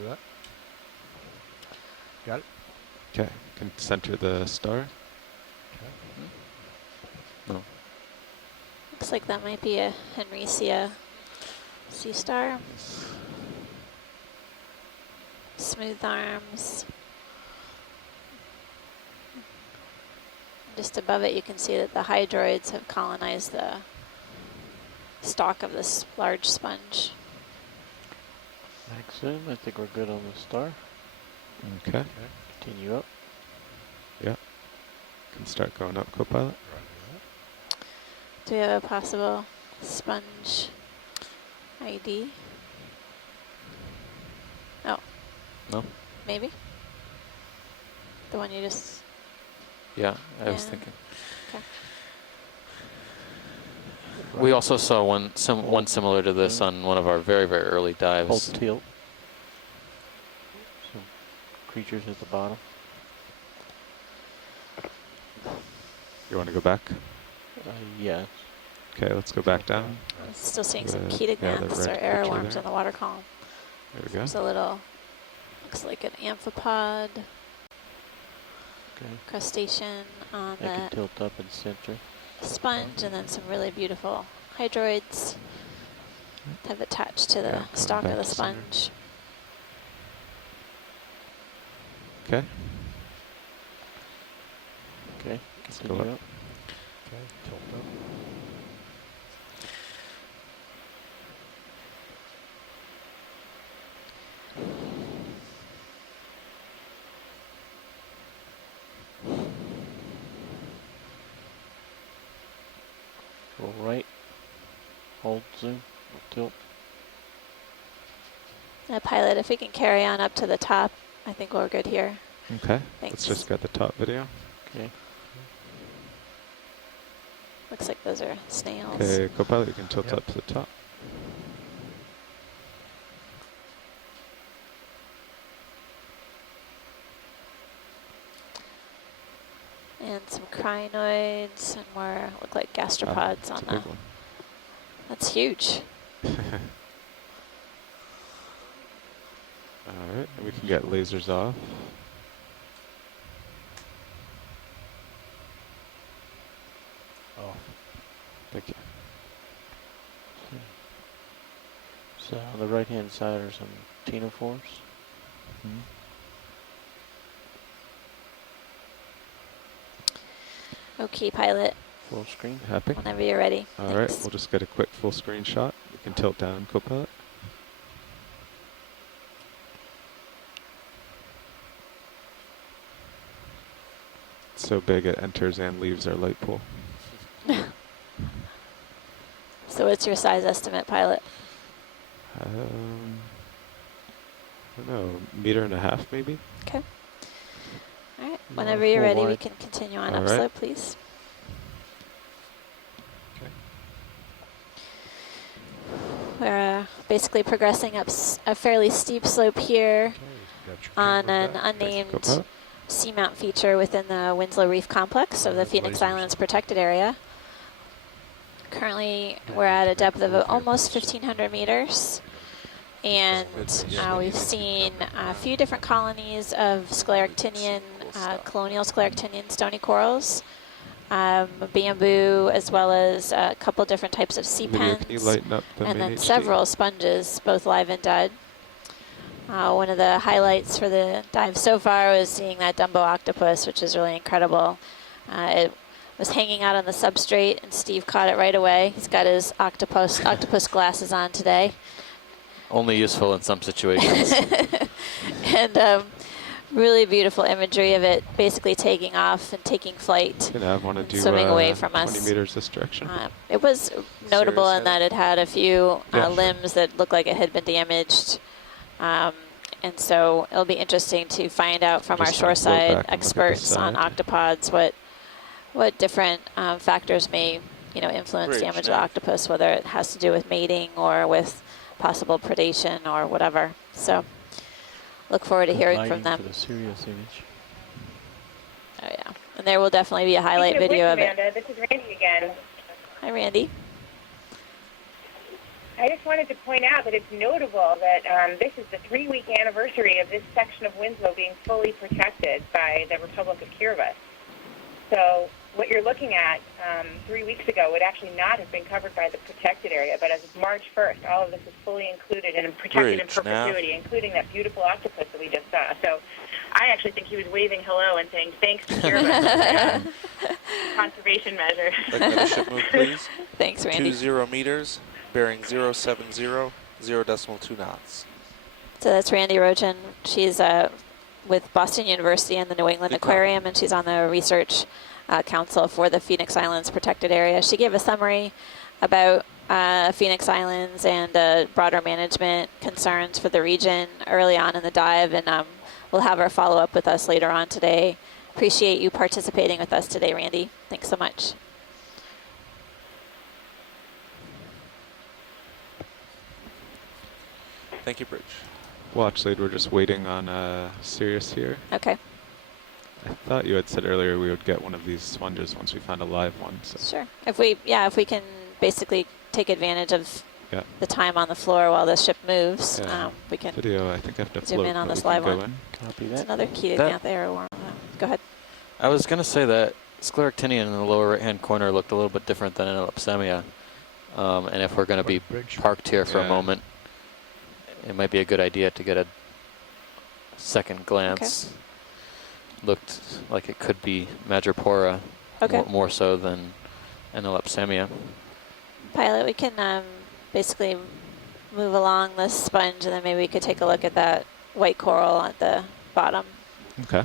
Roger that. Got it. Okay, can center the star. Okay. No. Looks like that might be a Henrycia sea star. Smooth arms. Just above it, you can see that the hydroids have colonized the stalk of this large sponge. Max in, I think we're good on the star. Okay. Continue up. Yeah. Can start going up, co-pilot. Do we have a possible sponge ID? Oh. No? Maybe? The one you just... Yeah, I was Yeah. thinking. Okay. We also saw one similar to this on one of our very, very early dives. Hold tilt. Some creatures at the bottom. You want to go back? Yeah. Okay, let's go back down. I'm still seeing some The- ketognaths yeah, the or red arrow picture worms there. in the water column. There we go. There's a little, looks like an amphipod Okay. crustacean on I can the tilt up and center. sponge, and then some really beautiful hydroids have attached to Yeah, the coming stalk back of the to center. sponge. Okay. Okay. Let's go Continue up. up. Okay, tilt up. Go right. Hold zoom. Tilt. Pilot, if we can carry on up to the top, I think we're good here. Okay. Thanks. Let's just get the top video. Okay. Looks like those are snails. Okay, co-pilot, you can tilt Yep. up to the top. And some crinoids and more, look like gastropods That's on a the, big one. that's huge. All right, and we can get lasers off. Oh, Thank you. So on the right hand side are some ctenophores. Okay, pilot, Full screen. Happy? whenever you're ready. All right, Thanks. we'll just get a quick full screen shot. You can tilt down, co-pilot. It's so big it enters and leaves our light pool. So what's your size estimate, pilot? I don't know, 1.5 meters maybe? Okay. All right, You whenever want you're full ready, we wide? can continue on All upslope, right. please. We're basically progressing up a fairly steep slope here okay. Got your on camera an back. Thank you, unnamed co-pilot. seamount feature within the Winslow Reef Complex of the Phoenix Congratulations. Islands protected area. Currently, Yeah, we're at a make depth of full view. almost 1,500 meters. And we've seen a few different colonies of scleractinian, colonial scleractinian stony corals, bamboo, as well as a couple different types of sea Lydia, can you pens, lighten up the and main then HD? several sponges, both live and dead. One of the highlights for the dive so far was seeing that Dumbo octopus, which is really incredible. It was hanging out on the substrate, and Steve caught it right away. He's got his octopus glasses on today. Only useful in some situations. And really beautiful imagery of it basically taking off and taking flight, Gonna have one to do swimming away from 20 us. meters this direction. It was notable Serious in that it had a few Yeah, sure. limbs that looked like it had been damaged. And so it'll be interesting to find out from our Just gonna float shoreside back and look at the experts on side. octopods what different factors may influence Bridge, damage of the Dave. octopus, whether it has to do with mating or with possible predation or whatever. So look forward to Good hearing lighting from them. for the serious image. Oh yeah, and there will definitely be a highlight video of it. Amanda, this is Randy again. Hi, Randy. I just wanted to point out that it's notable that this is the 3-week anniversary of this section of Winslow being fully protected by the Republic of Kiribati. So what you're looking at 3 weeks ago would actually not have been covered by the protected area, but as of March 1st, all of this is fully included and protected in perpetuity, including that beautiful octopus that we just saw. So I actually think he was waving hello and saying thanks to Kiribati for conservation measures. Like ship move, please. Thanks, Randy. 20 meters, bearing 070, 0.2 knots. So that's Randy Rochen. She's with Boston University and the New England Aquarium, and she's on the research council for the Phoenix Islands protected area. She gave a summary about Phoenix Islands and broader management concerns for the region early on in the dive, and we'll have her follow up with us later on today. Appreciate you participating with us today, Randy. Thanks so much. Thank you, Bridge. Well, actually, we're just waiting on Sirius here. Okay. I thought you had said earlier we would get one of these sponges once we find a live one. So. Sure. If we can basically take advantage of the time on the floor while the ship moves, we can video. I think I have to zoom float, in on but this we can live go one. in. Copy It's that. another key to get there. Go ahead. I was going to say that Scleractinian in the lower right-hand corner looked a little bit different than Ellipsemia. And if we're going to be parked here for a moment, it might be a good idea to get a second glance. Okay. Looked like it could be Madrepora, more so than an Ellipsemia. Pilot, we can basically move along this sponge, and then maybe we could take a look at that white coral at the bottom. Okay.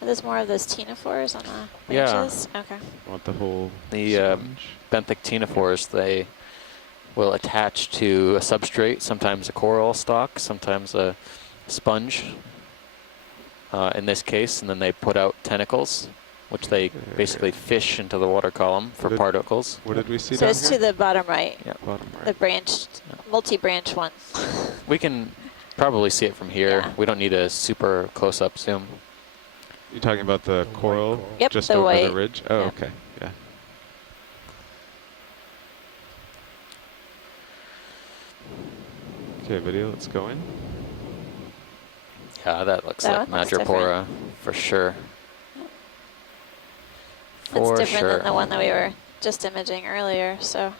There's more of those ctenophores on the branches? Yeah. Okay. Want the whole The benthic ctenophores, they will attach to a substrate, sometimes a coral stalk, sometimes a sponge, in this case, and then they put out tentacles, which they basically fish into the water column for particles. What did we see So down it's here? to the bottom right. Yeah. Bottom right. The branched, multi-branch one. We can probably see it from here. Yeah. We don't need a super close-up zoom. You're talking about the coral Yep, just the over white. the ridge? Oh, Yeah. okay. Yeah. Okay, video, let's go in. Yeah, that looks That like one looks Madrepora for sure. It's different than the one that we were just imaging earlier. So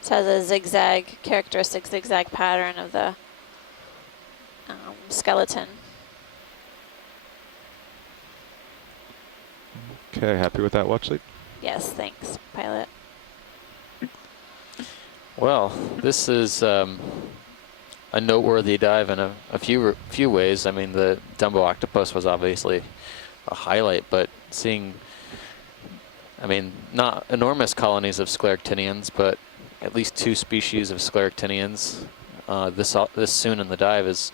this has a zigzag, characteristic zigzag pattern of the skeleton. Okay, happy with that watch lead? Yes, thanks, pilot. Well, this is a noteworthy dive in a few ways. I mean, the Dumbo octopus was obviously a highlight, but seeing, I mean, not enormous colonies of Scleractinians, but at least 2 species of Scleractinians this soon in the dive is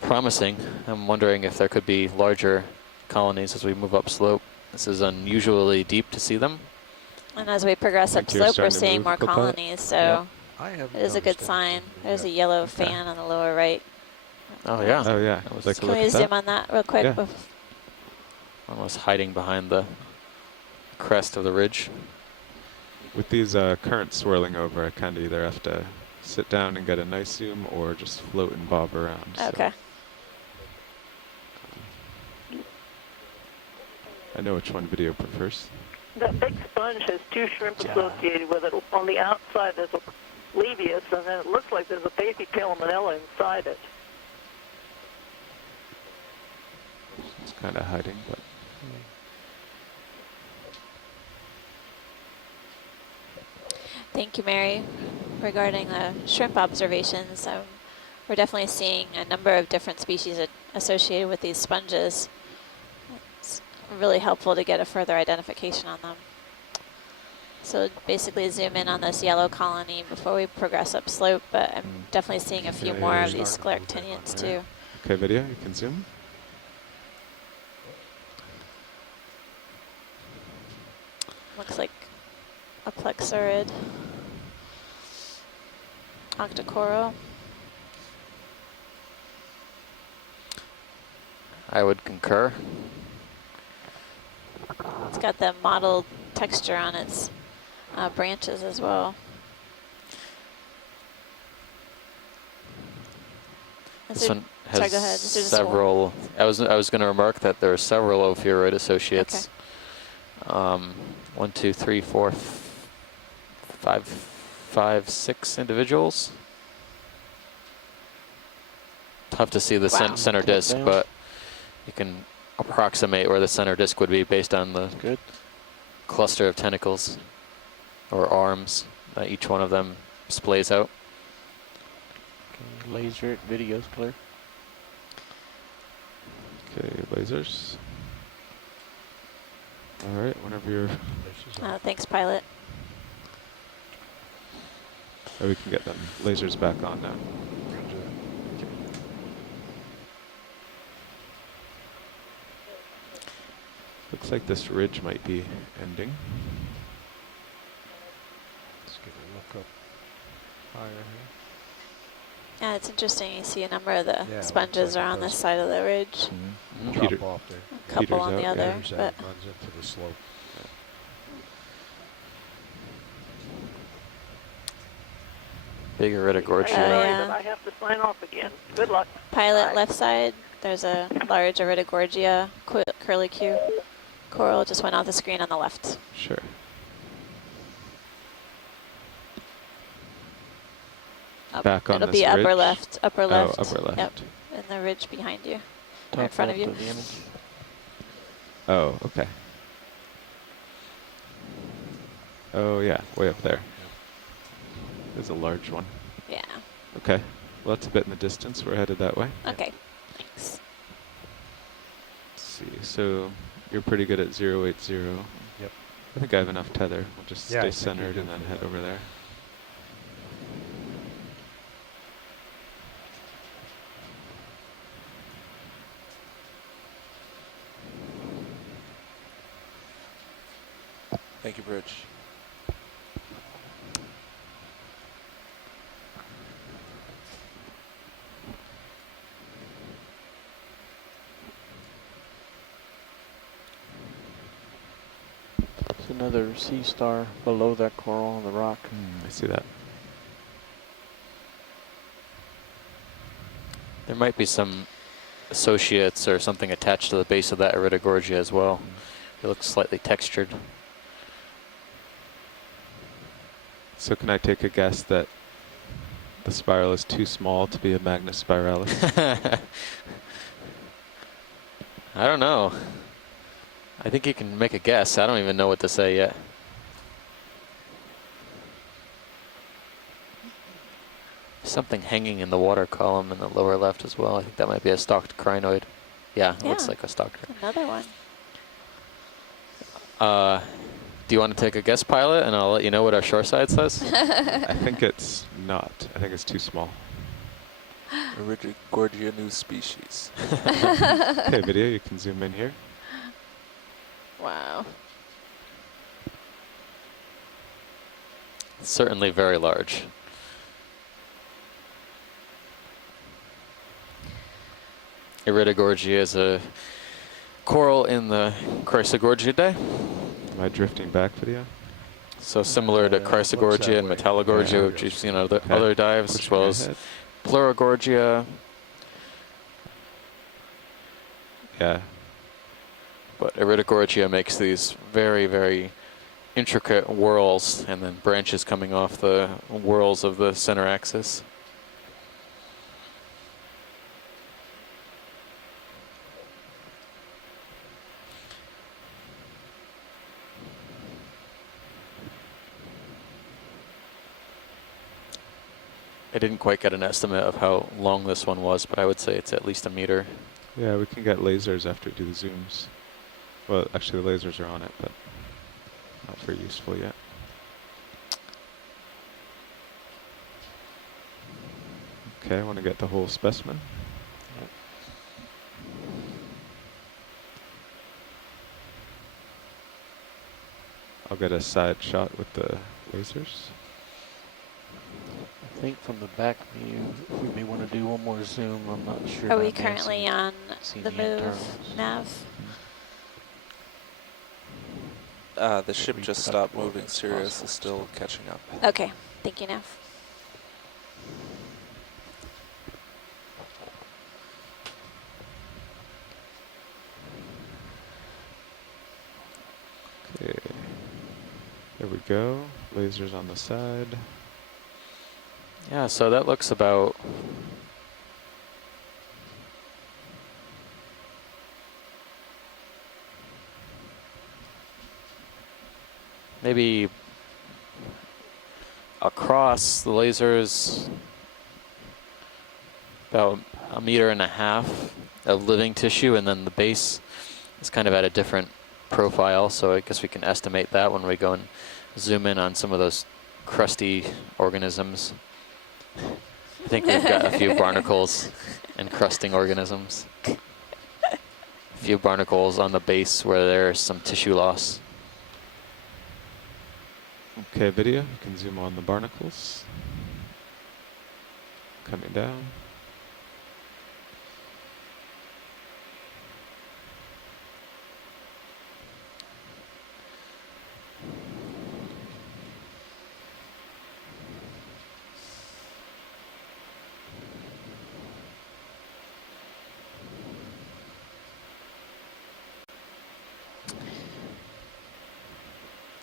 promising. I'm wondering if there could be larger colonies as we move up slope. This is unusually deep to see them. And as we progress up You're slope, we're starting to seeing move, more co-pilot? colonies, so it is a good noticed sign. anything There's a yet. yellow fan on the lower right. Oh yeah. Oh, yeah. That was Take a Can look we at zoom that. on that real quick? Yeah. Almost hiding behind the crest of the ridge. With these currents swirling over, I kind of either have to sit down and get a nice zoom or just float and bob around. so Okay. I know which one video prefers. That big sponge has 2 shrimp associated with it. On the outside, there's a Levius, and then it looks like there's a baby Calamanella inside it. It's kind of hiding, but Thank you, Mary. Regarding the shrimp observations, we're definitely seeing a number of different species associated with these sponges. It's really helpful to get a further identification on them. So basically zoom in on this yellow colony before we progress up slope, but I'm definitely seeing a few Yeah, more yeah, of these starting to move that Scleractinians one, too. okay, video, you can zoom. Looks like a plexurid octocoral. I would concur. It's got the mottled texture on its branches as well. This So- one sorry, has go ahead. Is there just one? several. I was going to remark that there are several ophiuroid associates. 1, 2, 3, 4, 5, 6 individuals. Tough to see the Wow. center Top disc, down. but you can approximate where the center disc would be based on the Good. cluster of tentacles or arms that each one of them splays out. Okay, laser it. Video's clear. Okay, lasers. All right, whenever you're, Thanks, pilot. we can get them lasers back on now. Looks like this ridge might be ending. Let's get a look up higher here. Yeah, it's interesting. You see a number of the Yeah, it looks sponges like are it on this does. side of the ridge, Mm-hmm. Peter- Drop off there. a couple Peter's on the out, yeah. other. There's But that runs into the slope. Big I'm Iridogorgia. sorry yeah. that I have to sign off again. Good luck. pilot Bye. left side, there's a large Iridogorgia curlicue coral just went off the screen on the left. Sure. Back on It'll this be upper ridge? left, upper Oh, left. upper left. Yep, in the ridge behind you, Top right in front of left you. the image. Oh, okay. Oh yeah, way up there. There's a large one. Yeah. Okay. Well, that's a bit in the distance. We're headed that way. Okay. Thanks. Let's see. So you're pretty good at 080. Yep. I think I have enough tether. We'll just Yeah, I stay think you're centered good and then for head that. over there. Thank you, Bridge. There's another sea star below that coral on the rock. I see that. There might be some associates or something attached to the base of that Iridogorgia as well. It looks slightly textured. So can I take a guess that the spiral is too small to be a Magnus spiralis? I don't know. I think you can make a guess. I don't even know what to say yet. Something hanging in the water column in the lower left as well. I think that might be a stalked crinoid. Yeah, it looks Yeah. like a stalked. Another one. Do you want to take a guess, pilot, and I'll let you know what our shoreside says? I think it's not. I think it's too small. Iridogorgia new species. Okay, video, you can zoom in here. Wow. It's certainly very large. Iridogorgia is a coral in the Chrysogorgiidae. Am I drifting back, video? So similar to looks that Chrysogorgia and way. Metallogorgia, Yeah. which you've seen on other, Okay. other dives, as Push well me as ahead. Pleurogorgia. Yeah. But Iridogorgia makes these very, very intricate whorls and then branches coming off the whorls of the center axis. I didn't quite get an estimate of how long this one was, but I would say it's at least a meter. Yeah, we can get lasers after we do the zooms. Well, actually the lasers are on it, but not very useful yet. Okay, I want to get the whole specimen. I'll get a side shot with the lasers. I think from the back view, we may want to do one more zoom. I'm not sure. Are we about currently Nancy. on See the the move internals. nav? The ship We just cut stopped forward moving. as Sirius possible. is still catching up. Okay, thank you, Nav. go. Lasers on the side. Yeah, so that looks about maybe across the lasers about 1.5 meters of living tissue, and then the base is kind of at a different profile, so I guess we can estimate that when we go and zoom in on some of those crusty organisms. I think we've got a few barnacles and crusting organisms. A few barnacles on the base where there's some tissue loss. Okay, video. You can zoom on the barnacles. Coming down.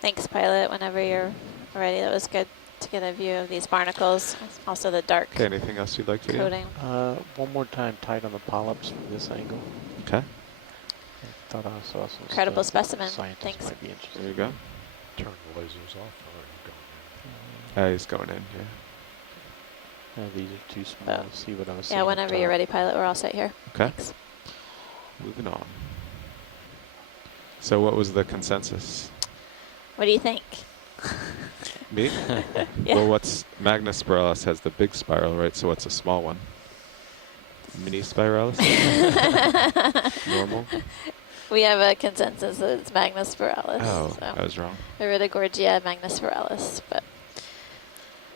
Thanks, pilot. Whenever you're ready, that was good to get a view of these barnacles. Also the dark Okay, anything else you'd like to do? coating. One more time, tight on the polyps from this angle. Okay, I thought I saw some Incredible stuff specimen. scientists Thanks. might be interested. there you go. Turn the lasers off. Or are you going He's going in, yeah. These are too small. Oh. See what I was saying. Yeah, up whenever you're top. ready, pilot, we're all set here. Okay, Thanks. moving on. So what was the consensus? What do you think? Me? Yeah. Well, what's Magnus spiralis has the big spiral, right? So what's a small one? Mini spiralis? Normal? We have a consensus that it's Magnus spiralis. Oh, so. I was wrong. Iridogorgia Magnus spiralis, but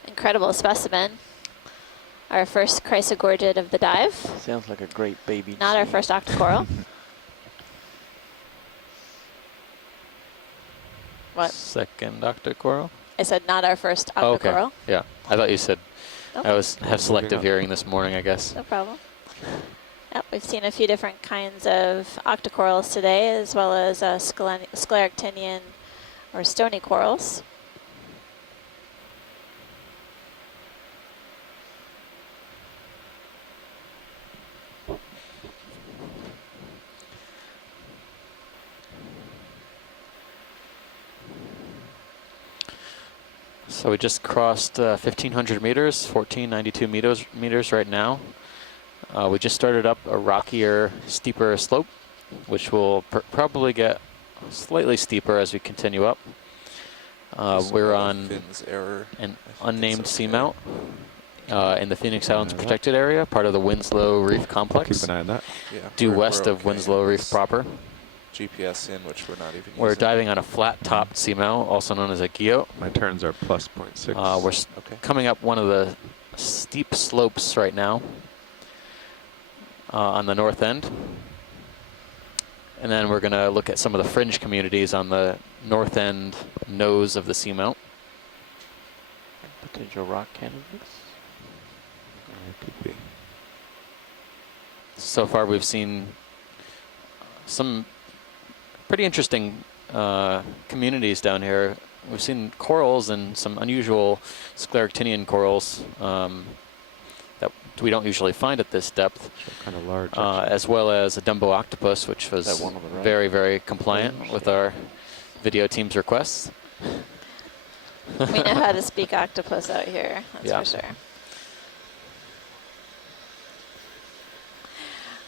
incredible specimen. Our first chrysogorgid of the dive. Sounds like a great baby. Not our scene. first octocoral. What? Second octocoral? I said not our first Oh, okay. octocoral. Yeah, I thought you said. Nope. I have Moving selective up. hearing this morning, I guess. No problem. Yep, we've seen a few different kinds of octocorals today, as well as scleractinian or stony corals. So we just crossed 1,500 meters, 1,492 meters right now. We just started up a rockier, steeper slope, which will probably get slightly steeper as we continue up. We're on Finn's error. an I think unnamed that's okay. seamount in the Phoenix Islands Yeah. Protected Area, part of the Winslow Reef I'll Complex, keep an eye on that. Yeah, due we're west of okay. Winslow Reef There's proper. GPS in, which we're not even We're using. diving on a flat-topped seamount, also known as a guyot. My turns are plus 0.6. We're Okay. coming up one of the steep slopes right now on the north end. And then we're going to look at some of the fringe communities on the north end nose of the seamount. Potential rock candidates. It could be. So far we've seen some pretty interesting communities down here. We've seen corals and some unusual scleractinian corals that we don't usually find at this depth, Kind of large. as well as a Dumbo octopus, which was That one on the right? very, very compliant with our video team's requests. We know how to speak octopus out here, that's Yeah. for sure.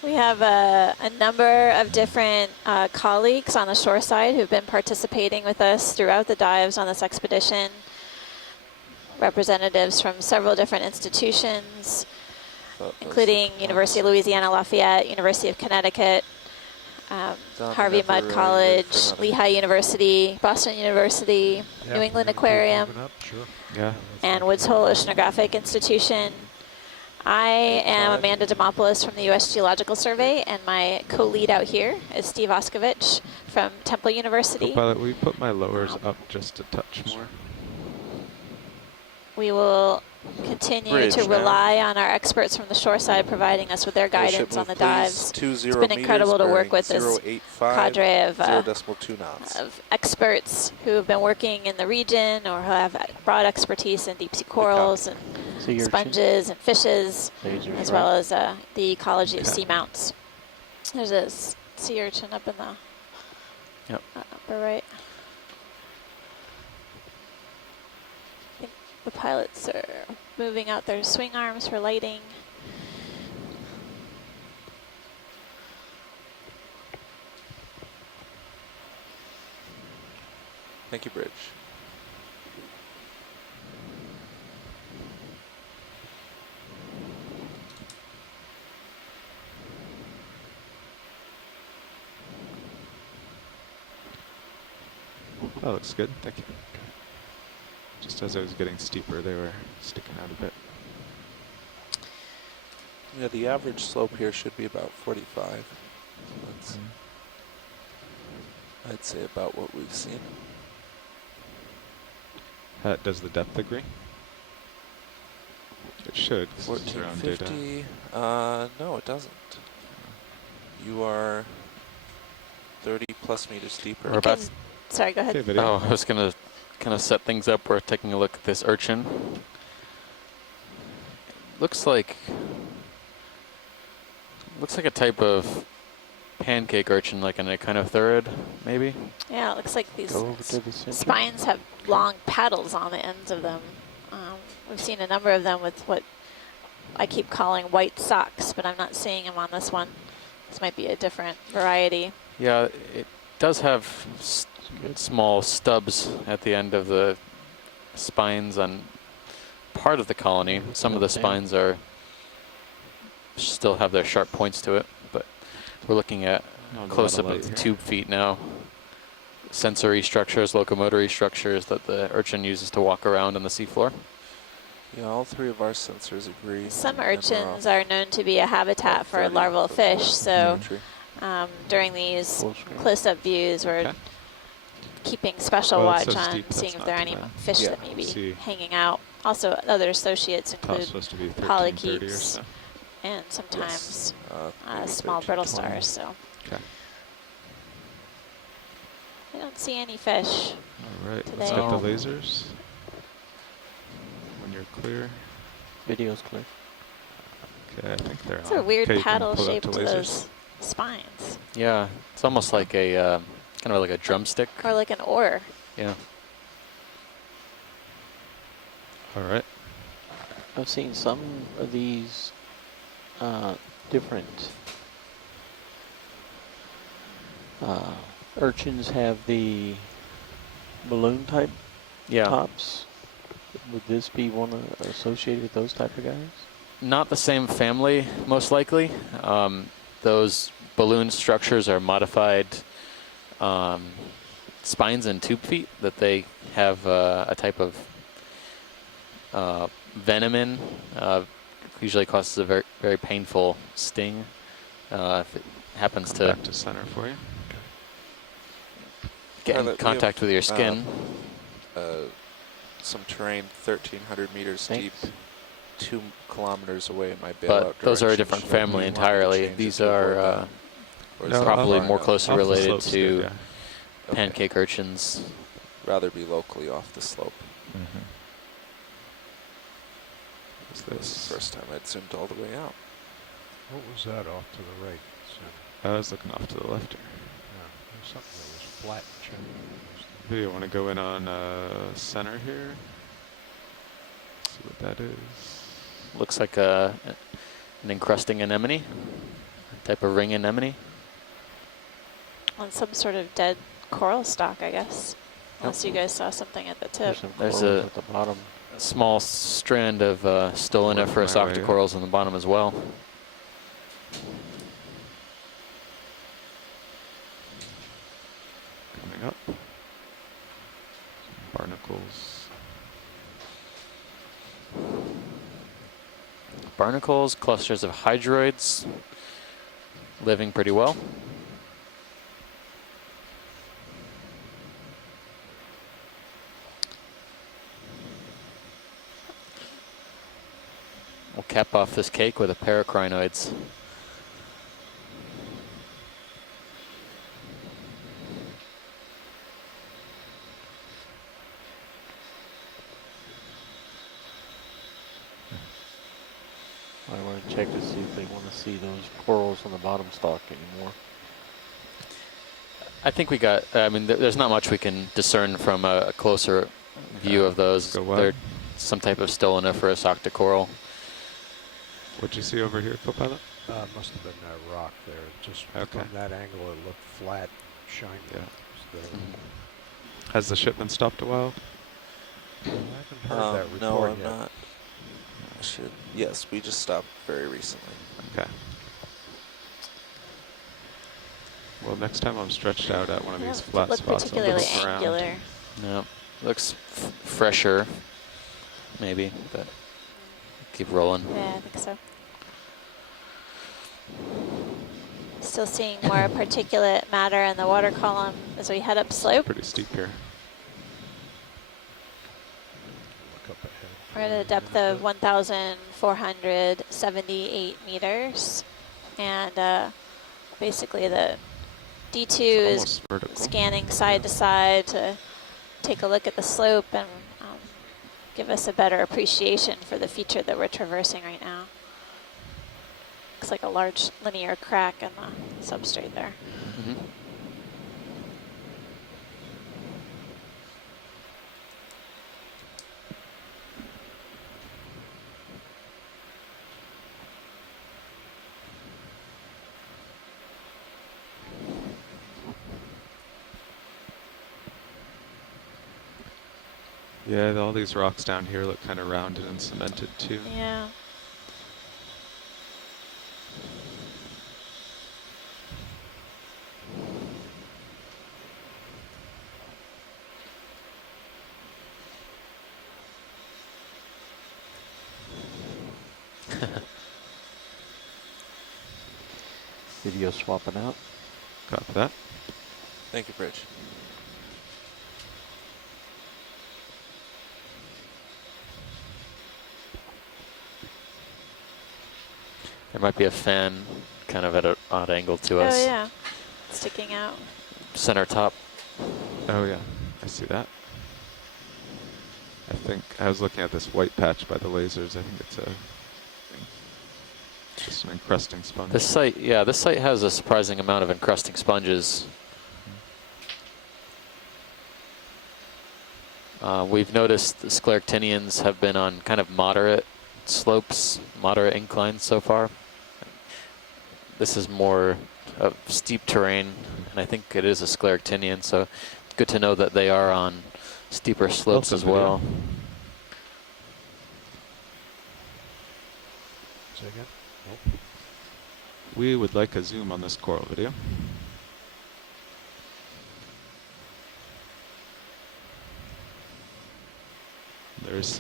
We have a number of different colleagues on the shore side who've been participating with us throughout the dives on this expedition. Representatives from several different institutions, Thought those including looked University of nice. Louisiana Lafayette, University of Connecticut, Done Harvey never Mudd really College, lived for nothing. Lehigh University, Boston University, Yeah, New England keep Aquarium, moving up, sure. Yeah. and Woods Hole Oceanographic Institution. I am Amanda Demopoulos from the U.S. Geological Survey, and my co-lead out here is Steve Oskovich from Temple University. Pilot, will you put my lowers up just a touch more? we will continue Bridge to now. rely on our experts from the shore side providing us with their guidance on the dives. 20 It's been incredible to work with this 085, cadre of, 0.2 knots. of experts who have been working in the region or who have broad expertise in deep sea corals and Sea urchin. sponges and fishes, Lasers, as right? well as the ecology of Okay. seamounts. There's a sea urchin up in the Yep. upper right. I think the pilots are moving out their swing arms for lighting. Thank you, Bridge. That looks good. Thank you. Just as I was getting steeper, they were sticking out a bit. Yeah, the average slope here should be about 45. That's, I'd say, about what we've seen. Does the depth agree? It should, 'cause it's around data. 1450. No, it doesn't. You are 30 plus meters deeper. We're about. Sorry, go ahead. Okay, video. Oh, I was gonna kind of set things up. We're taking a look at this urchin. Looks like a type of pancake urchin, like in a kind of third, maybe. Yeah, it looks like these Go over to the center. spines have long paddles on the ends of them. We've seen a number of them with what I keep calling white socks, but I'm not seeing them on this one. This might be a different variety. Yeah, it does have small stubs at the end of the spines on part of the colony. Some of the spines are still have their sharp points to it, but we're looking at close up at the tube feet now. Sensory structures, locomotory structures that the urchin uses to walk around on the seafloor. Yeah, all three of our sensors agree. Some and we're urchins off are known to be a habitat for 30 larval fish, so geometry. during these Full screen. close-up views, we're Okay. keeping special Well, it's watch so on steep, that's seeing if not there are too any bad. fish Yeah. that may be See. hanging out. Also, other associates Top include supposed to be 1330 or polychaetes so. and sometimes Maybe small 13, brittle 20. stars. So Okay. I don't see any fish. All right. Let's Today. get the lasers. When you're clear. Video's clear. Okay, I think they're It's on. a weird Okay, you can paddle pull up shape to to lasers. those spines, Yeah, it's almost like a kind of like a drumstick. or like an oar. Yeah. All right. I've seen some of these different urchins have the balloon type Yeah. tops. Would this be one associated with those type of guys? Not the same family, most likely. Those balloon structures are modified spines and tube feet that they have a type of venom in. Usually causes a very, very painful sting if it happens Come to back to center for you. get in Pilot, we contact have, with your skin. Some terrain 1,300 meters Thanks. deep, 2 kilometers away in my bailout But those are a direction. different Should we family want to entirely. change it These to avoid are that? Or is No, that probably far more enough? closely Off the related slope's to good, yeah. Okay. pancake urchins. Rather be locally off the slope. What's This is this? the first time I'd zoomed all the way out. What was that off to the right? So, I was looking off to the left here. yeah, there's something that was flat. Do you want to go in on center here? See what that is. Looks like an encrusting anemone, a type of ring anemone. On some sort of dead coral stalk, I guess. Unless you guys saw something at the tip. There's corals a- at the bottom. A small strand of stoloniferous Working my way up. octocorals on the bottom as well. Coming up. Barnacles. Barnacles, clusters of hydroids, living pretty well. cap off this cake with a pair of crinoids. I want to check to see if they want to see those corals on the bottom stalk anymore. I think we got, I mean, there's not much we can discern from a closer view of those. Go wide. They're some type of stoloniferous octocoral. What'd you see over here, co-pilot? Must have been that rock there. Just Okay. from that angle, it looked flat, shiny. Yeah. So, Has the ship been stopped a while? I haven't heard that report no, I'm yet. not. I should. Yes, we just stopped very recently. Okay. Well, next time I'm stretched out at one of They these don't flat look spots, I'll particularly look around. angular. No, looks fresher, maybe, but keep rolling. Yeah, I think so. Still seeing more particulate matter in the water column as we head up slope. Pretty steep here. Look up ahead. We're at a depth of 1,478 meters. And basically the D2 is Almost vertical. scanning side to side to take a look at the slope and give us a better appreciation for the feature that we're traversing right now. Looks like a large linear crack in the substrate there. Mhm. Yeah, all these rocks down here look kind of rounded and cemented too. Yeah. Video swapping out. Copy that. Thank you, Bridge. There might be a fan kind of at an odd angle to us. Oh yeah, sticking out. Center top. Oh yeah, I see that. I think I was looking at this white patch by the lasers. I think it's just an encrusting sponge. This site, yeah, this site has a surprising amount of encrusting sponges. We've noticed the scleractinians have been on kind of moderate slopes, moderate inclines so far. This is more of steep terrain, and I think it is a scleractinian, so it's good to know that they are on steeper slopes as video. well. Say again? Nope. We would like a zoom on this coral video. There's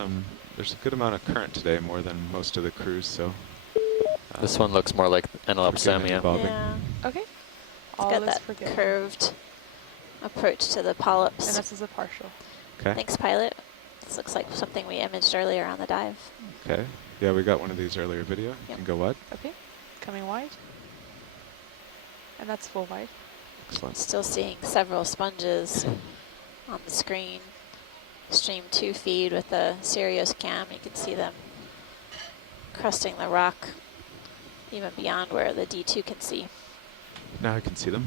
a good amount of current today, more than most of the cruise, so. This one looks more like forgive any Enelopsamia. bobbing. Yeah, Okay. it's All got is that forgiven. curved approach to the polyps. And this is a partial. Okay. Thanks, pilot. This looks like something we imaged earlier on the dive. Okay. Yeah, we got one of these earlier video. You Yep. can go wide. Okay. Coming wide. And that's full wide. Excellent. Still seeing several sponges on the screen. Stream 2 feed with the Sirius cam. You can see them crusting the rock even beyond where the D2 can see. Now I can see them.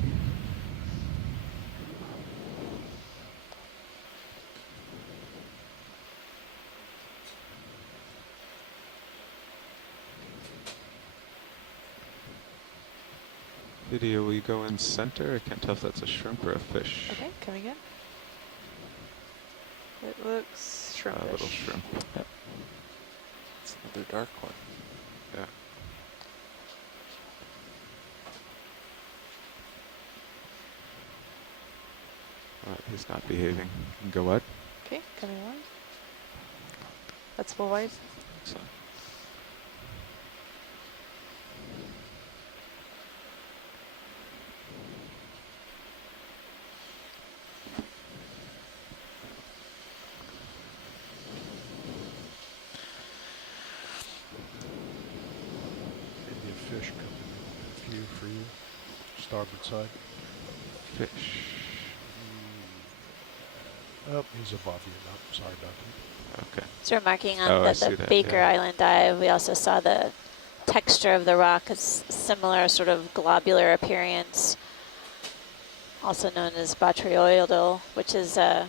Video, we go in center. I can't tell if that's a shrimp or a fish. Okay, coming in. It looks shrimpish. A little shrimp. It's another dark one. Yeah. Alright, he's not behaving. You can go wide. Okay, coming wide. That's full wide. Excellent. view for you. Starboard side. Fish. Oh, he's above you. No, sorry, Duncan. Okay. So we're marking on Oh, I the see that, Baker yeah. Island dive. We also saw the texture of the rock is similar, sort of globular appearance, also known as botryoidal, which is a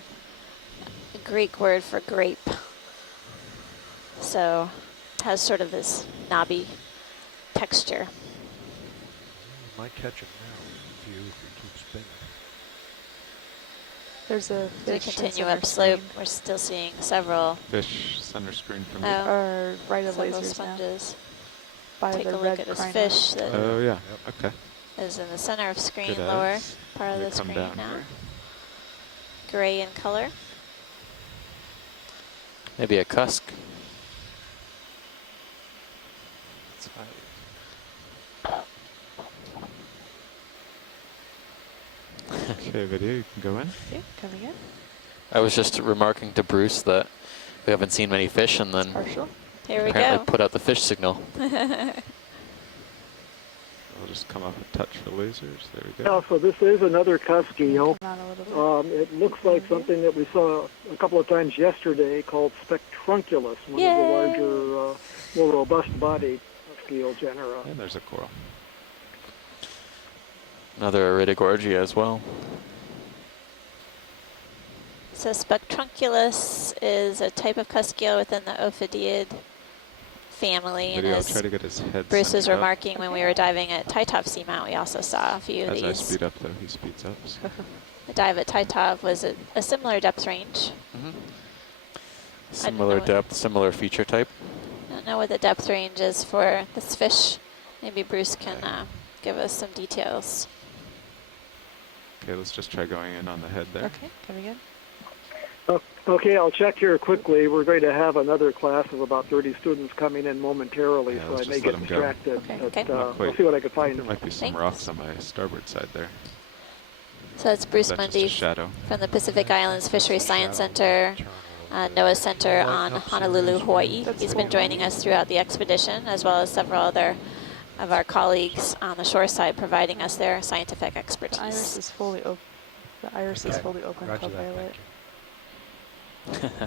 Greek word for grape. So it has sort of this knobby texture. You might catch him now. View if you're too spinning. There's a As we fish. continue center upslope, screen, we're still seeing several Fish center screen from me. or right of several lasers now. sponges. By Take the a look red at this crino. fish that Oh yeah. Yep. Okay. is in the center of screen, Good lower eyes. part of They the come screen down now. here. Gray in color. Maybe a cusk. That's high. Okay, video, you can go in. Okay, coming in. I was just remarking to Bruce that we haven't seen many fish, and then Partial. Here we apparently go. put out the fish signal. I'll just come off a touch for lasers. There we Yeah, go. so this is another cuskeel. Come on a little bit. It looks like something that we saw a couple of times yesterday called Spectrunculus, one Yay. of the larger, more robust-bodied cuskeel genera. And there's a coral. Another Iridogorgia as well. So Spectrunculus is a type of cuskeel within the Ophidiid family, and Video, I'll as try to get his head Bruce was centered up. remarking when we were diving at Taitov Seamount, we also saw a few of As I these. speed up, though, he speeds up. So. The dive at Taitov was a similar depth range. Similar know depth, similar feature type. I don't know what the depth range is for this fish. Maybe Bruce can give us some details. Okay, let's just try going in on the head there. Okay, coming in. Okay, I'll check here quickly. We're going to have another class of about 30 students coming in momentarily, Yeah, so I let's may just get let 'em go. distracted. Okay, But, okay. Not quite. I'll see what I can I think find. there might be some Thanks. rocks on my starboard side there. So that's Bruce That's just Mundy a shadow. from the Pacific Islands Fisheries Science Center, NOAA Center on Honolulu, Hawaii. He's been joining us throughout the expedition, as well as several other of our colleagues on the shore side providing us their scientific The iris expertise. is fully open. The iris is Okay. fully open, Roger that, co-pilot. thank you.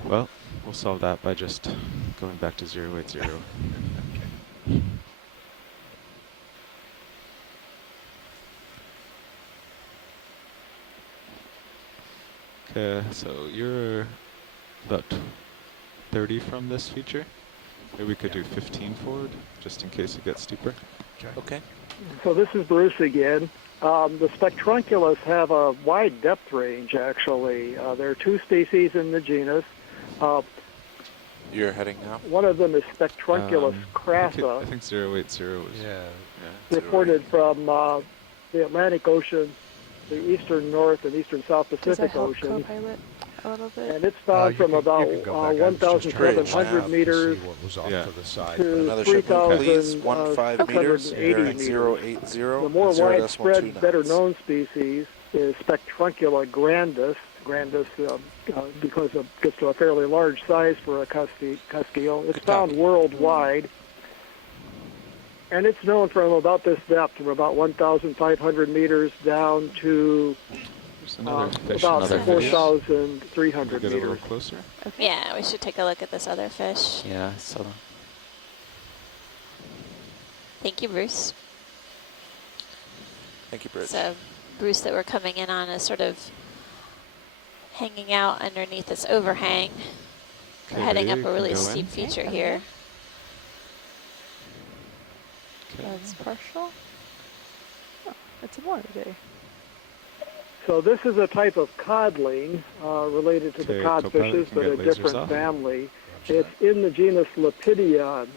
Well, we'll solve that by just going back to 080. Okay, so you're about 30 from this feature. Maybe we could do 15 forward, just in case it gets steeper. Okay. So this is Bruce again. The Spectrunculus have a wide depth range, actually. There are two species in the genus. You're heading now? One of them is Spectrunculus I crassa, think 080 was... Yeah. reported from the Atlantic Ocean, the eastern North and eastern South Does that Pacific help Oceans. co-pilot a little bit? And it's found from about you can go back. I was just trying to 1,700 map meters see what was off Yeah. to the side. to Another shipment, please. 3,000 15 meters, 680 bearing meters. 080. The more 0.2 widespread, better knots. known species is Spectruncula grandis. Grandis because it gets to a fairly large size for a cuskeel. It's Good found copy. worldwide. And it's known from about this depth, from about 1,500 meters down to There's another fish. about another fish. 4,300 Get a little meters. closer. Okay. Yeah, we should take a look at this other fish. Yeah, so Thank you, Bruce. Thank you, Bridge. So Bruce that we're coming in on is sort of hanging out underneath this overhang. We're Okay, heading Lydia, up you a can really go steep in. feature Okay, here. Okay. That's partial. Oh, it's a more today. So this is a type of codling related to the Okay, codfishes, co-pilot, but can a get lasers different off. family. Roger It's in the genus Lepidion.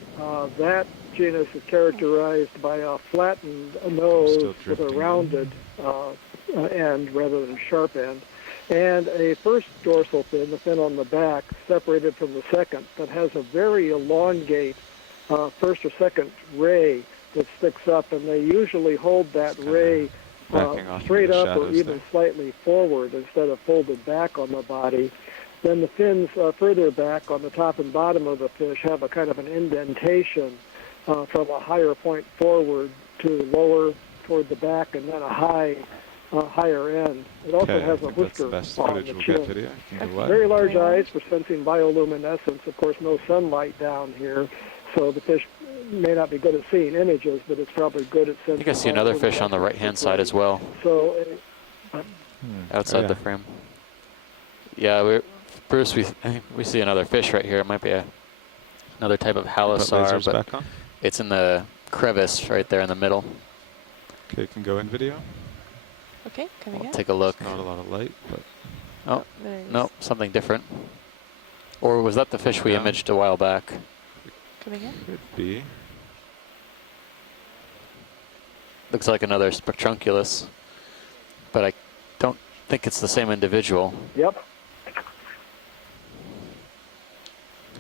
That genus is characterized by a flattened nose Still with a drifting. rounded end rather than sharp end, and a first dorsal fin, the fin on the back, separated from the second, that has a very elongate first or second ray that sticks up, and they usually hold that Kinda ray backing off straight into the up or shadows even there. slightly forward instead of folded back on the body. Then the fins further back on the top and bottom of the fish have a kind of an indentation from a higher point forward to lower toward the back and then a higher end. It also Okay, I has a think that's the whisker best on footage the we'll chin. get video. You can go wide. Very large Very eyes for sensing bioluminescence. Of course, no sunlight down here, so the fish may not be good at seeing images, but it's probably good at sensing. I think I see another fish on the right-hand side as well, So, outside yeah. the frame. Yeah, Bruce, we see another fish right here. It might be another type of Put halosar, lasers but back on. it's in the crevice right there in the middle. Okay, you can go in video. Okay, coming We'll up. take a look. Not a lot of light, but Oh, There it is. no, something different. Or was that the fish we Yeah. imaged a while back? Coming in. could be. Looks like another spectrunculus, but I don't think it's the same individual. yep.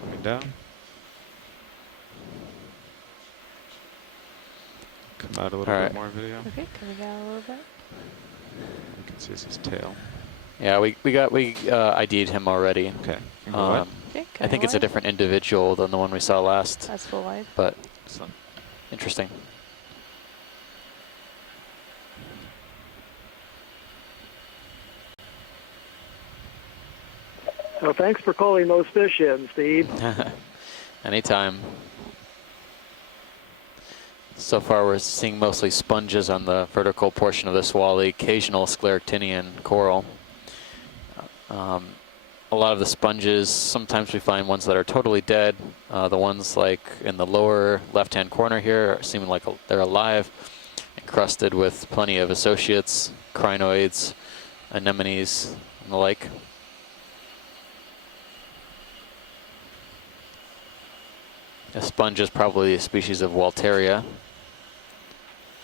Coming down. Come out a little All bit right. more video. Okay, coming out a little bit. You can see his tail. Yeah, we ID'd him already. Okay. You can go wide. Okay, I think it's a different individual than the one we saw last, That's full wide. but Excellent. interesting. Well, thanks for calling those fish in, Steve. Anytime. So far we're seeing mostly sponges on the vertical portion of this wall, the occasional scleractinian coral. A lot of the sponges, sometimes we find ones that are totally dead. The ones like in the lower left-hand corner here seem like they're alive, encrusted with plenty of associates, crinoids, anemones, and the like. A sponge is probably a species of Walteria.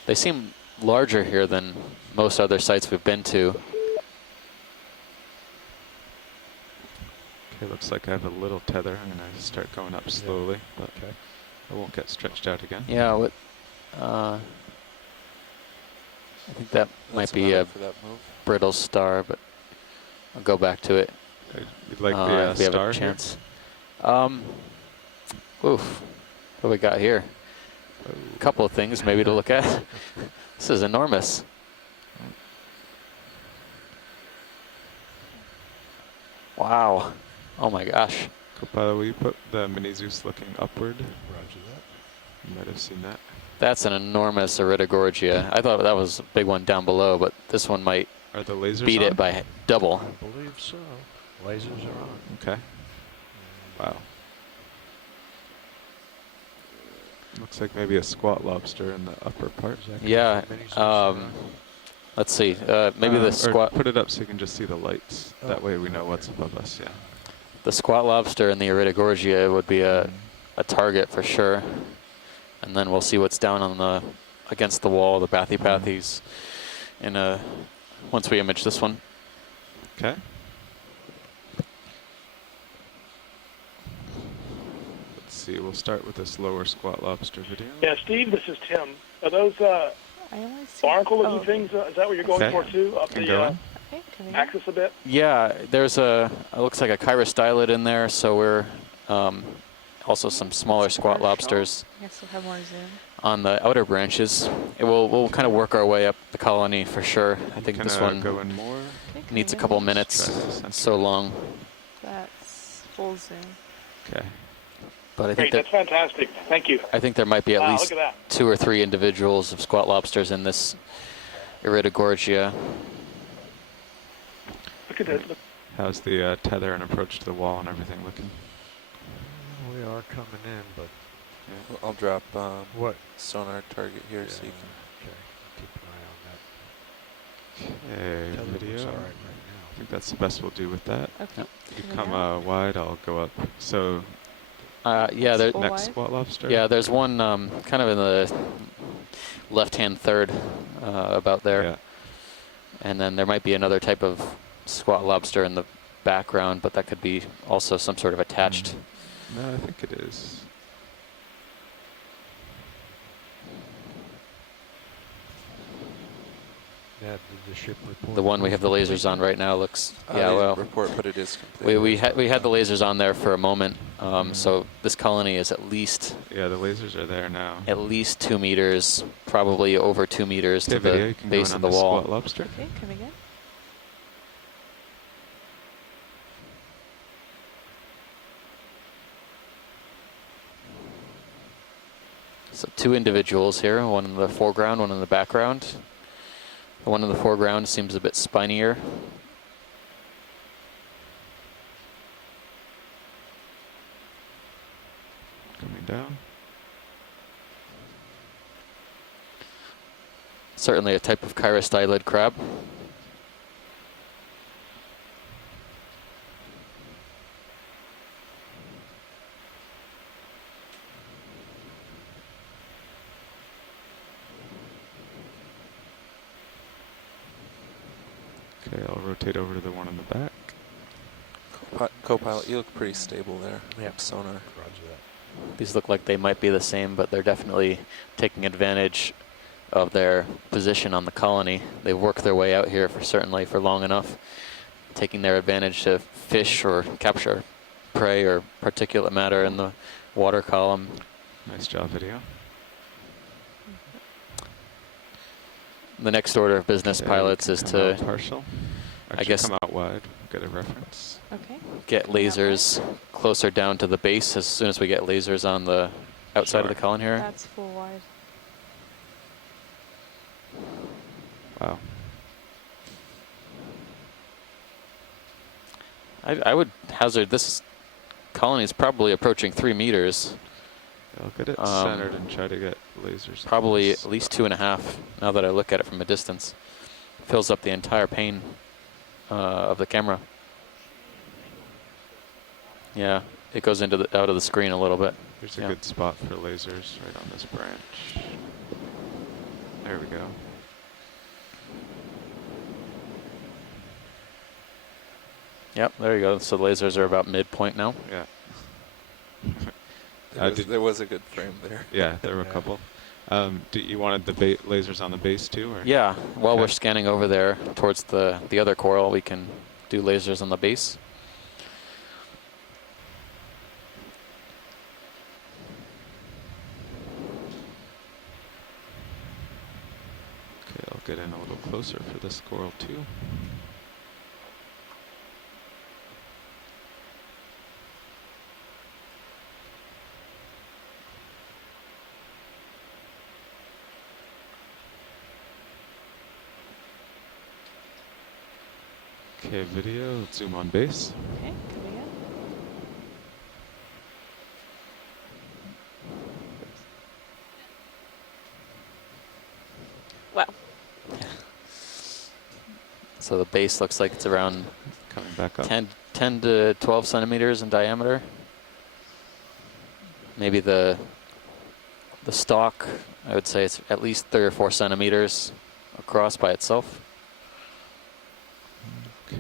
They seem larger here than most other sites we've been to. Okay, looks like I have a little tether. I'm going to start going up slowly, but Okay. I won't get stretched out again. Yeah, I think that might That's be another a for that move. brittle star, but I'll go back to it You'd like the if we have star a here? chance. Oof, what do we got here? A couple of things maybe to look at. This is enormous. Wow. Oh my gosh. Copilot, will you put the mini Zeus looking upward? Roger that. You might have seen that. That's an enormous Iridogorgia. I thought that was a big one down below, but this one might Are the lasers beat on? it by double. I believe so. Lasers are on. Okay. Wow. Looks like maybe a squat lobster in the upper part. Is that gonna Yeah, be mini Zeus around? let's see. Maybe the or squat, put it up so you can just see the lights. That Oh. way we know what's above us. Yeah. the squat lobster and the Iridogorgia would be a target for sure. And then we'll see what's down on the against the wall, the Bathypathes, once we image this one. Okay. Let's see. We'll start with this lower squat lobster video. Yeah, Steve, this is Tim. Are those I only see. barnacle-looking things? Is that what you're going Okay. for too? Up Can the go in. Okay, coming in. axis a bit? Yeah, there's it looks like a chirostylid in there, so we're also some smaller squat lobsters I guess we'll have more zoom. on the outer branches. We'll kind of work our way up the colony for sure. I think Can this one go in more. Okay, needs a coming couple in. minutes. Try to center. It's so long, That's full zoom. Okay. but I Great, think that's fantastic. Thank you. I think there might be at Wow, least look at that. 2 or 3 individuals of squat lobsters in this Iridogorgia. Look at that. Look. How's the tether and approach to the wall and everything looking? We are coming in, but I'll drop what? sonar target here so you Okay, keep an eye on that. Okay, Tether looks video. all right I right think that's the best we'll do with that. Okay. You coming come out. wide, I'll go up. So Yeah, there, Full next wide? squat lobster. yeah. There's one kind of in the left-hand third, about there, Yeah. and then there might be another type of squat lobster in the background, but that could be also some sort of attached. No, I think it is. Yeah, did the ship report? The one we have the lasers on right now looks, yeah, They well, didn't report, but it is complete. we had the lasers on there for a moment. So this colony is at least Yeah, the lasers are there now. 2 meters, probably over 2 meters to Okay, video, the you can base go in of on the wall. squat lobster. Okay, coming in. So 2 individuals here, one in the foreground, one in the background. The one in the foreground seems a bit spinier. Coming down. Certainly a type of chirostylid crab. Okay, I'll rotate over to the one in the back. Co-pilot, you look pretty stable there. Yeah. Sonar. Roger that. These look like they might be the same, but they're definitely taking advantage of their position on the colony. They've worked their way out here certainly for long enough, taking their advantage to fish or capture prey or particulate matter in the water column. Nice job, video. The next order of business, Okay, pilots, you is can come out to partial. Actually, guess- come out wide. Get a reference. Okay. get lasers closer down to the base as soon as we get lasers on the outside of the Sure. colony here. That's full wide. Wow. I would hazard this colony is probably approaching 3 meters. I'll get it Um, centered and try to get lasers. on Probably this. at least 2.5 now that I look at it from a distance. Fills up the entire pane of the camera. Yeah, it goes into the out of the screen a little bit. Here's a yeah. good spot for lasers right on this branch. There we go. Yep, there you go. So the lasers are about midpoint now. Yeah. There was a good frame there. Yeah, there were a couple. You wanted the lasers on the base too, or? Yeah, while Okay. we're scanning over there towards the other coral, we can do lasers on the base. Okay, I'll get in a little closer for this coral too. Okay, video, let's zoom on base. Okay, coming in. Wow. So the base looks like it's around Coming back up. 10 to 12 centimeters in diameter. Maybe the stalk, I would say it's at least 3 or 4 centimeters across by itself.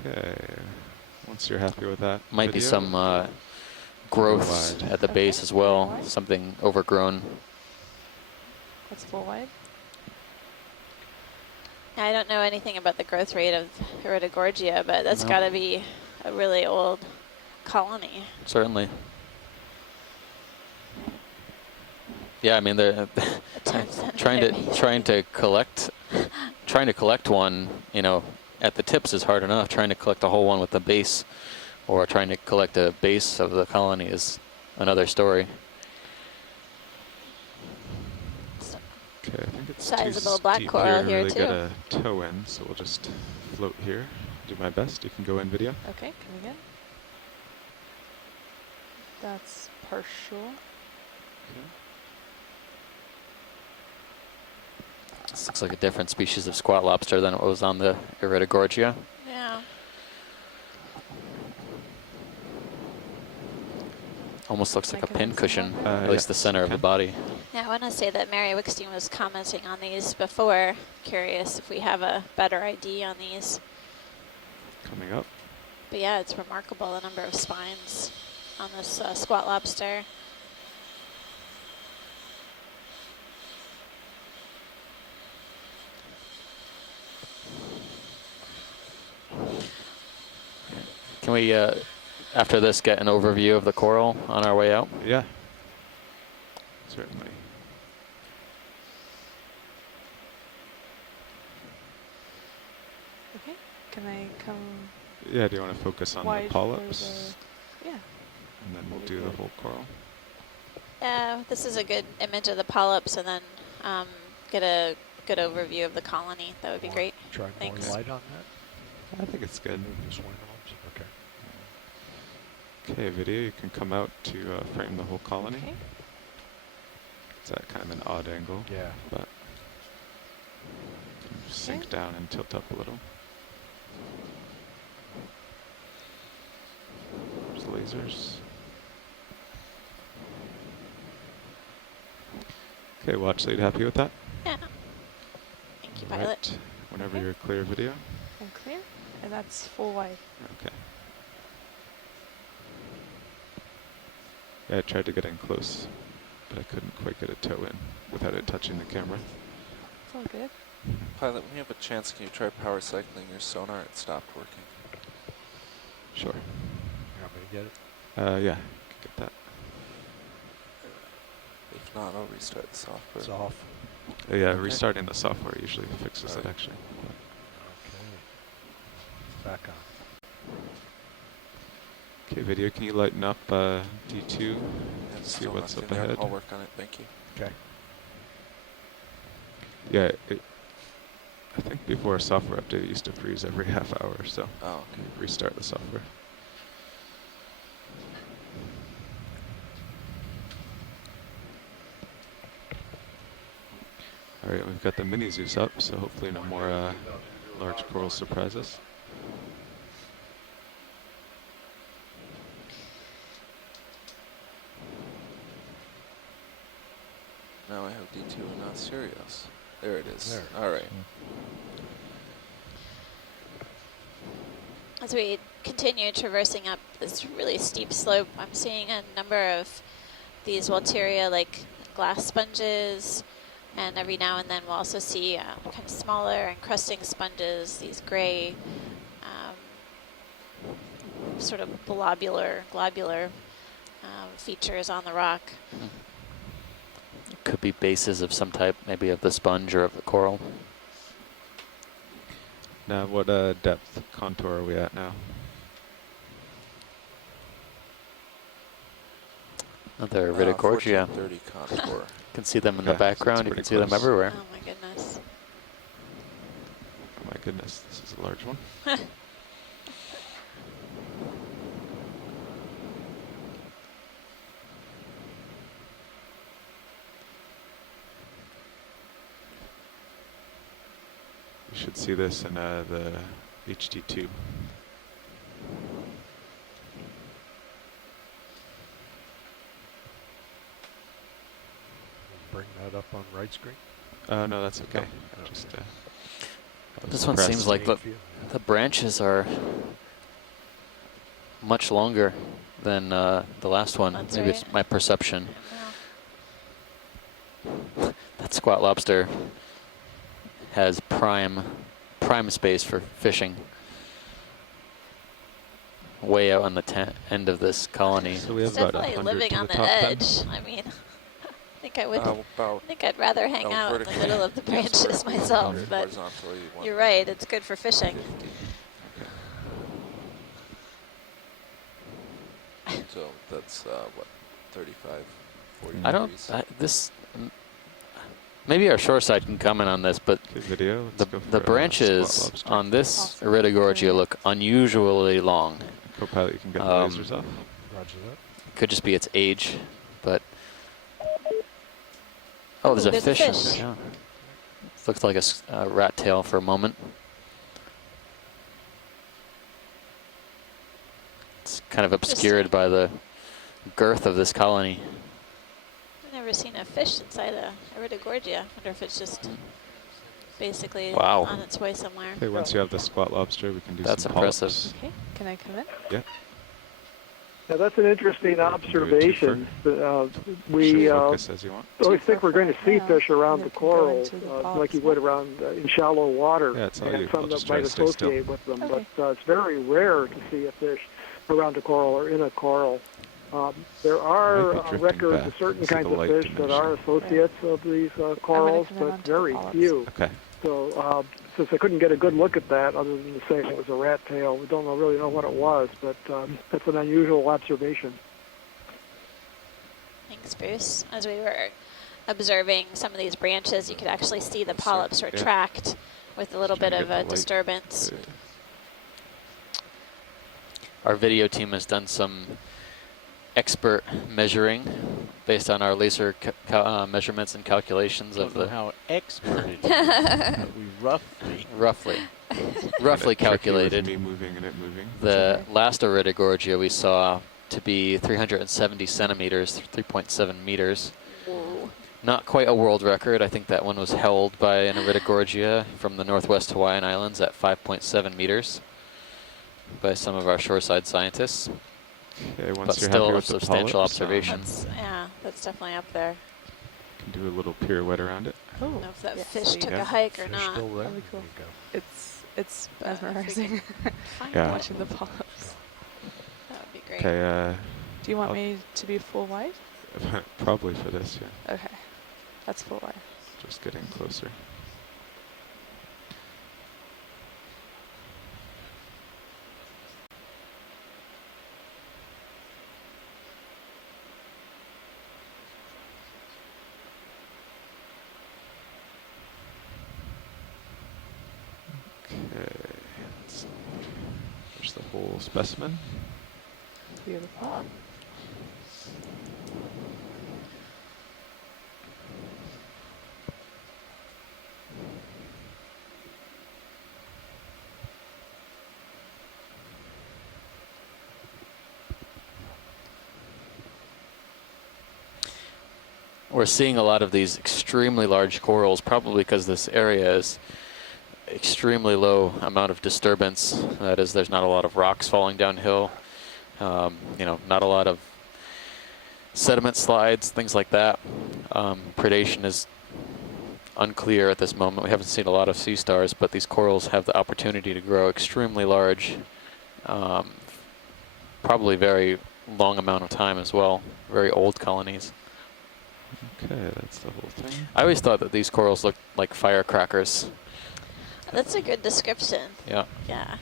Okay. Once you're happy with that, Might be video, some growths wide. at the Okay, base as well, wide. something overgrown. That's full wide. I don't know anything about the growth rate of Iridogorgia, but that's No. got to be a really old colony. Certainly. Yeah, I mean they're trying to collect one, you know, at the tips is hard enough. Trying to collect a whole one with the base, or trying to collect a base of the colony is another story. Okay, I think it's Sizable too black steep coral to here, really too. get a toe in, so we'll just float here. Do my best. You can go in video. Okay, coming in. That's partial. This looks like a different species of squat lobster than it was on the Iridogorgia. Yeah. Almost looks like a Like an pin cushion, example? at least the center of the body. Yeah, I want to say that Mary Wickstein was commenting on these before. Curious if we have a better ID on these. Coming up. But yeah, it's remarkable the number of spines on this squat lobster. Can we, after this, get an overview of the coral on our way out? Yeah. Certainly. Okay. Can I come Yeah, do you want to focus on the wide for polyps? the... Yeah. And then we'll do the whole coral. This is a good image of the polyps, and then get a good overview of the colony. That would be great. Try more Thanks. light on that. I think it's good. Move the swing arms. Okay. Okay, video, you can come out to frame the whole colony. Okay. It's at kind of an odd angle, Yeah. but sink down and tilt up a little. There's lasers. Okay, watch lead, happy with that? Yeah. Thank you, All pilot. right. Whenever Okay. you're clear, video. And clear. And that's full wide. Okay. Yeah, I tried to get in close, but I couldn't quite get a toe in without it touching the camera. It's all good. Pilot, when you have a chance, can you try power cycling your sonar? It stopped working. Sure. You want me to get it? Yeah, can get that. If not, I'll restart the software. It's off. Yeah, Okay. restarting the software usually fixes it Alright. actually. Okay. Back on. Okay, video, can you lighten up D2? Yeah, See still what's nothing up there. ahead. I'll work on it. Thank you. Okay. Yeah, I think before a software update it used to freeze every half hour, so Oh, okay. restart the software. All right, we've got the mini Zeus up, so hopefully no more large coral surprises. Now I have D2 and not Sirius. There it is. There. All right. As we continue traversing up this really steep slope, I'm seeing a number of these Walteria like glass sponges, and every now and then we'll also see kind of smaller encrusting sponges, these gray sort of globular features on the rock. Could be bases of some type, maybe of the sponge or of the coral. Now, what depth contour are we at now? Another Iridigorgia. 1430 contour. You can see them in Yeah, the so background. it's You pretty can see them close. everywhere. Oh my goodness. Oh my goodness, this is a large one. You should see this in the HD2. Bring that up on right screen. No, that's okay. No. I just, This one seems like the branches are much longer than the last one. That's Maybe right. it's my perception. Wow. That squat lobster has prime space for fishing. Way out on the end of this colony. so we have It's about definitely 100 living to on the the top 10. edge. I mean, I think I would. About I think I'd rather hang out in the vertically. middle of the Yes, branches vertically, myself, 100, but horizontally, you're right. It's good for 150. fishing. So that's what, 35, 40 I don't. degrees? Maybe our shore side can comment on this, but Okay, video. Let's the go for, the squat branches lobster. on this Awesome. Iridigorgia look unusually long. Co-pilot, you can get the Um, lasers off. Roger that. Could just be its age, but oh, there's Ooh, a there's a fish. fish. Yeah. Looked like a rat tail for a moment. It's kind of obscured by the girth of this colony. I've never seen a fish inside a Iridigorgia. I wonder if it's just basically Wow. on its way somewhere. Okay, once you have the squat lobster, we can do That's some impressive. polyps. Okay. Can I come in? Yeah. Now, that's an interesting observation. We Should focus as you want. always think we're going to see Yeah. fish around And the it can go coral, into the like polyps, you yeah. would around in shallow water, Yeah, it's all and you. some I'll that just try might to stay still. associate with them. Okay. But it's very rare to see a fish around a coral or in a coral. There are Might be drifting records back. of certain See the kinds of light fish that are diminishing. associates of these corals, from them but onto the very polyps. few. Okay. So since I couldn't get a good look at that, other than saying it was a rat tail, we don't really know what it was, but that's an unusual observation. Thanks, Bruce. As we were observing some of these branches, you could actually see the polyps retract with a little Trying bit to of get a the light. disturbance. Our video team has done some expert measuring based on our laser measurements and calculations Don't of know the how expert it is, but we roughly. roughly Kinda tricky with calculated me moving and it moving. the last Iridogorgia we saw to be 370 centimeters, 3.7 meters. Whoa. Not quite a world record. I think that one was held by an Iridogorgia from the Northwest Hawaiian Islands at 5.7 meters by some of our shoreside scientists. Okay, once But you're still happy a with the substantial polyps, observation. That's definitely up there. can do a little pirouette around it. I don't know if that Yeah, fish so took yeah. a hike or Fish not. still there? That'd be cool. There you go. It's But if we mesmerizing. Find Yeah. it, Watching the polyps. that would be great. Okay, Do you want I'll- me to be full wide? probably for this, yeah. Okay, that's full wide. Just getting closer. Okay, let's see. There's the whole specimen. Beautiful. We're seeing a lot of these extremely large corals, probably because this area is extremely low amount of disturbance. That is, there's not a lot of rocks falling downhill. You know, not a lot of sediment slides, things like that. Predation is unclear at this moment. We haven't seen a lot of sea stars, but these corals have the opportunity to grow extremely large, probably very long amount of time as well, very old colonies. Okay, that's the whole thing. I always thought that these corals looked like firecrackers. That's a good description. Yeah. Yeah.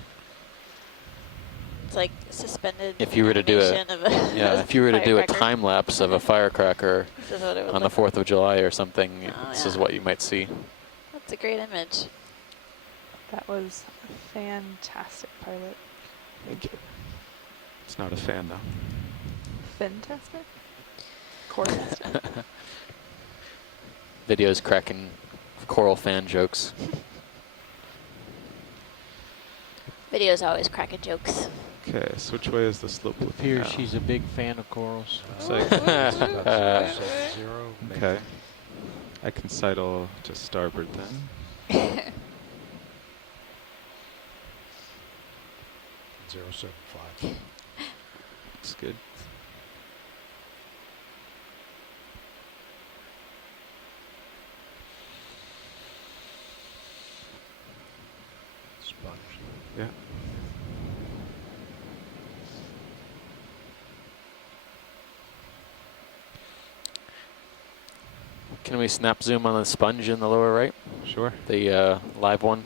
It's like suspended If you were to do a animation of a yeah, if you were to do a firecracker. time lapse of a firecracker This is what it would on the look 4th of July or something, Oh, this is yeah. what you might see. That's a great image. That was fantastic, pilot. Thank you. It's not a fan, though. Fantastic. Coretastic. Videos cracking coral fan jokes. Video's always cracking jokes. Okay, so which way is the slope looking Appears now? she's a big fan of corals. Looks like- That's about 070, maybe. Okay. I can sidle to starboard then. 075. Looks good. Sponge. Yeah. Can we snap zoom on the sponge in the lower right? Sure. The live one.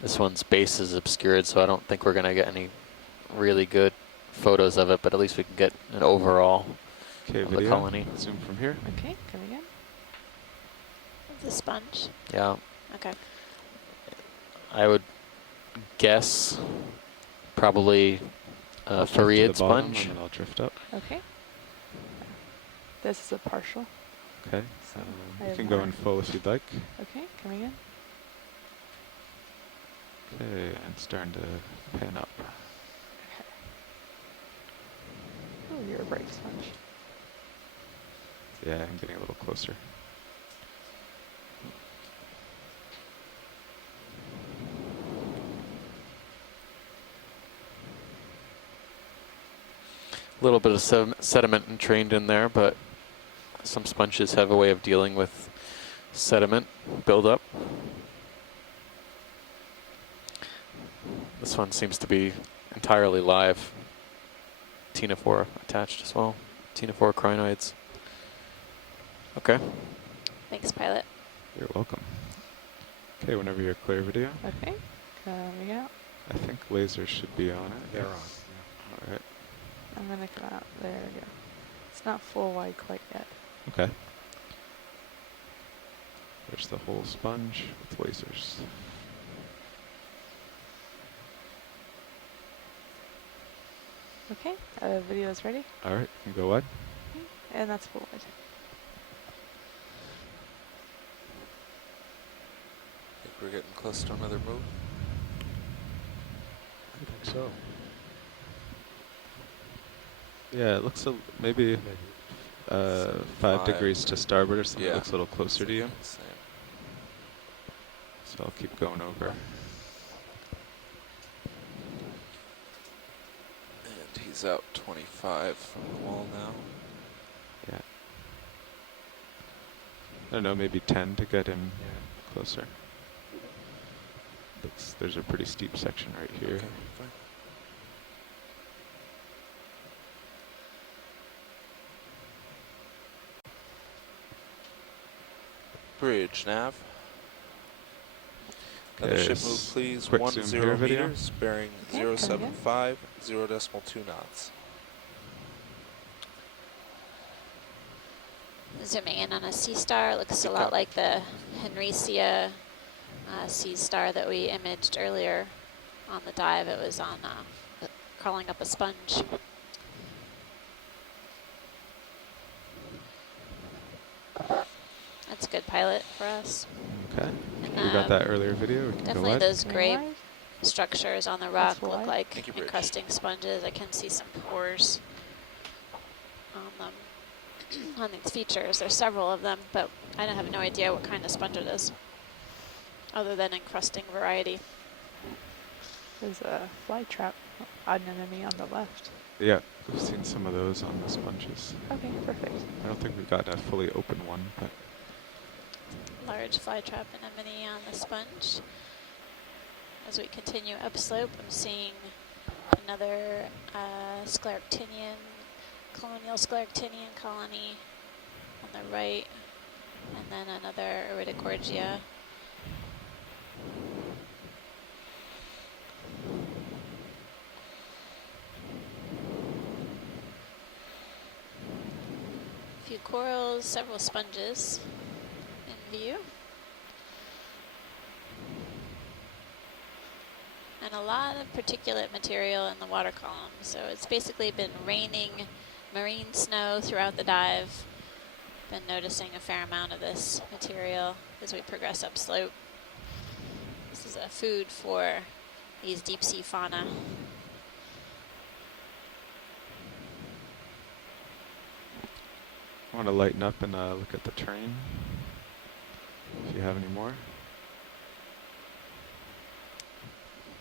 This one's base is obscured, so I don't think we're going to get any really good photos of it, but at least we can get an overall Okay, of the video. colony. Zoom from here. Okay, coming in. The sponge. Yeah, Okay. I would guess probably I'll drift to Fareed the bottom sponge. and then I'll drift up. Okay. This is a partial. Okay. So I You have can go more. in full if you'd like. Okay, coming in. Okay, and starting to pan up. Okay. Oh, you're a bright sponge. Yeah, I'm getting a little closer. A little bit of sediment entrained in there, but some sponges have a way of dealing with sediment buildup. This one seems to be entirely live. Ctenophore attached as well. Ctenophore crinoids. Okay. Thanks, pilot. You're welcome. Okay, whenever you're clear, video. Okay, coming out. I think lasers should be on it. They're yes. on. All right. I'm gonna come out. There we go. It's not full wide quite yet. Okay. There's the whole sponge with lasers. Okay, video is ready. All right, you can go wide. And that's full wide. I think we're getting close to another move. I think so. Yeah, it looks maybe Maybe. 5 degrees to starboard or something. Yeah. It looks a little closer to you. Same. So I'll keep going over. And he's out 25 from the wall now. Yeah. I don't know, maybe 10 to get him Yeah. closer. There's a pretty steep section right here. Okay, fine. Bridge nav. Another Okay, ship move, please. quick 10 zoom here, video. meters, bearing Okay, 075, 0.2 knots. Zooming in on a sea star, it looks a Good lot copy. like the Henrysia sea star that we imaged earlier on the dive. It was on crawling up a sponge. That's a good pilot for us. Okay. And, We got that earlier video. We can go definitely wide. those Coming gray wide. structures on the rock That's look wide. like Thank you, Bridge. encrusting sponges. I can see some pores on them. On these features. There's several of them, but I don't have no idea what kind of sponge it is, other than encrusting variety. There's a fly trap anemone on the left. Yeah, we've seen some of those on the sponges. Okay, perfect. I don't think we got a fully open one, but Large flytrap anemone on the sponge. As we continue upslope, I'm seeing another scleractinian, colonial scleractinian colony on the right, and then another Iridicordia. A few corals, several sponges in view. And a lot of particulate material in the water column. So it's basically been raining marine snow throughout the dive. Been noticing a fair amount of this material as we progress upslope. This is a food for these deep sea fauna. I want to lighten up and look at the train. If you have any more.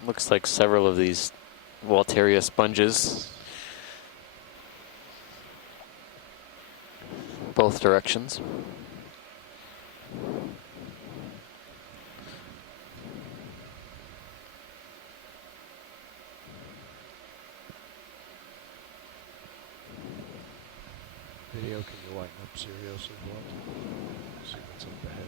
Looks like several of these Walteria sponges. Both directions. Video, can you lighten up Sirius as well? See what's up ahead.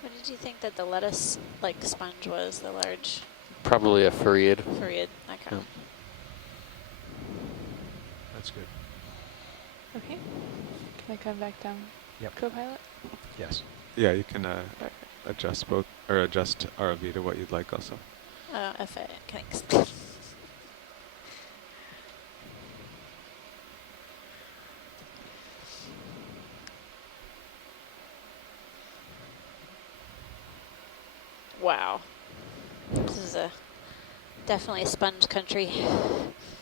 What did you think that the lettuce-like sponge was, the large Probably a Furiid. Furiid? Okay. Yeah. That's good. Okay. Can I come back down, Yep. co-pilot? Yes. Yeah, you can Perfect. adjust both, or adjust ROV to what you'd like also. FA, thanks. Wow. This is definitely sponge country.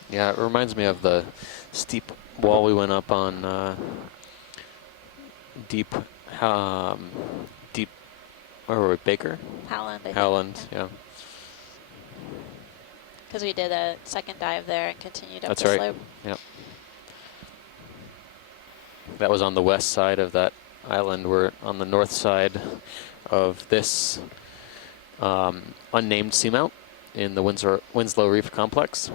Yeah, it reminds me of the steep wall we went up on deep, where were we, Baker? Howland, I think. Howland, yeah. Because we did a second dive there and continued up That's the right. slope. Yep. That was on the west side of that island. We're on the north side of this unnamed seamount in the Winslow Reef Complex.